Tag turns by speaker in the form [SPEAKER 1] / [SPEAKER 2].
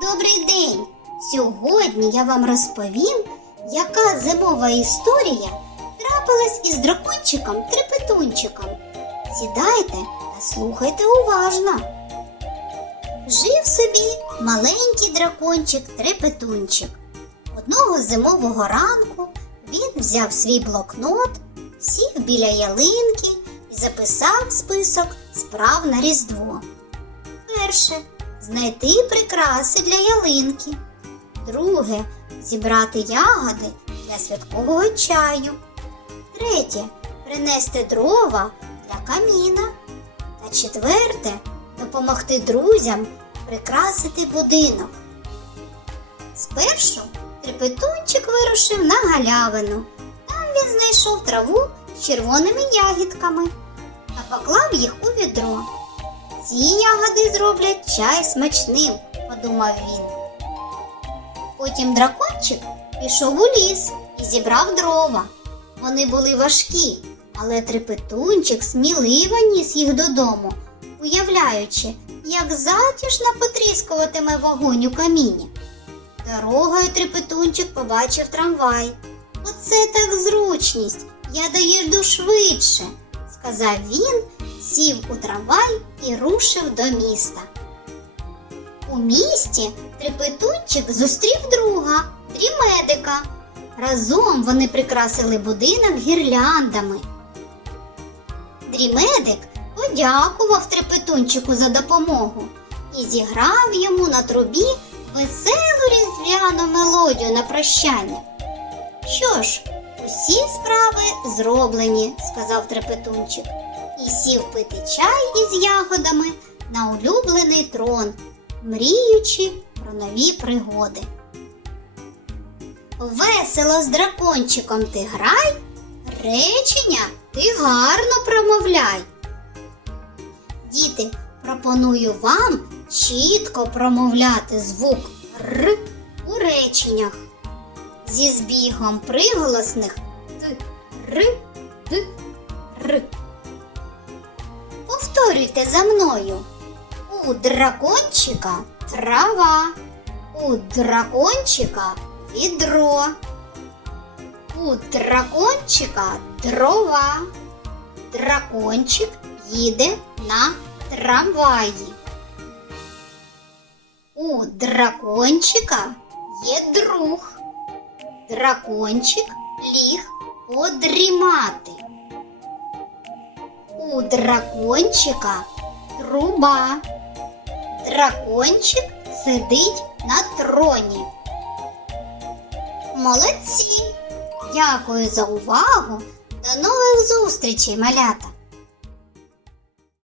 [SPEAKER 1] Добрий день! Сьогодні я вам розповім, яка зимова історія трапилась із дракончиком трепетунчиком. Сідайте та слухайте уважно. Жив собі маленький дракончик трепетунчик. Одного зимового ранку він взяв свій блокнот, сів біля ялинки і записав список справ на Різдво. Перше знайти прикраси для ялинки. Друге зібрати ягоди для святкового чаю. Третє принести дрова для каміна. Та четверте допомогти друзям прикрасити будинок. Спершу трепетунчик вирушив на галявину. Там він знайшов траву з червоними ягідками та поклав їх у відро. Ці ягоди зроблять чай смачним, подумав він. Потім дракончик пішов у ліс і зібрав дрова. Вони були важкі, але трепетунчик сміливо ніс їх додому, уявляючи, як затішно потріскуватиме вогонь у каміні. Дорогою трепетунчик побачив трамвай. Оце так зручність, я доїжджу швидше, сказав він, сів у трамвай і рушив до міста. У місті трепетунчик зустрів друга, дрімедика. Разом вони прикрасили будинок гірляндами. Дрімедик подякував трепетунчику за допомогу і зіграв йому на трубі веселу різдвяну мелодію на прощання. Що ж, усі справи зроблені, сказав трепетунчик, і сів пити чай із ягодами на улюблений трон, мріючи про нові пригоди. Весело з дракончиком ти грай, речення ти гарно промовляй. Діти, пропоную вам чітко промовляти звук Р у реченнях зі збігом приголосних Р, Т, Р. Повторюйте за мною. У дракончика трава, у дракончика відро, у дракончика дрова. Дракончик їде на трамваї. У дракончика є друг. Дракончик ліг подрімати. У дракончика труба. Дракончик сидить на троні. Молодці! Дякую за увагу. До нових зустрічей, малята!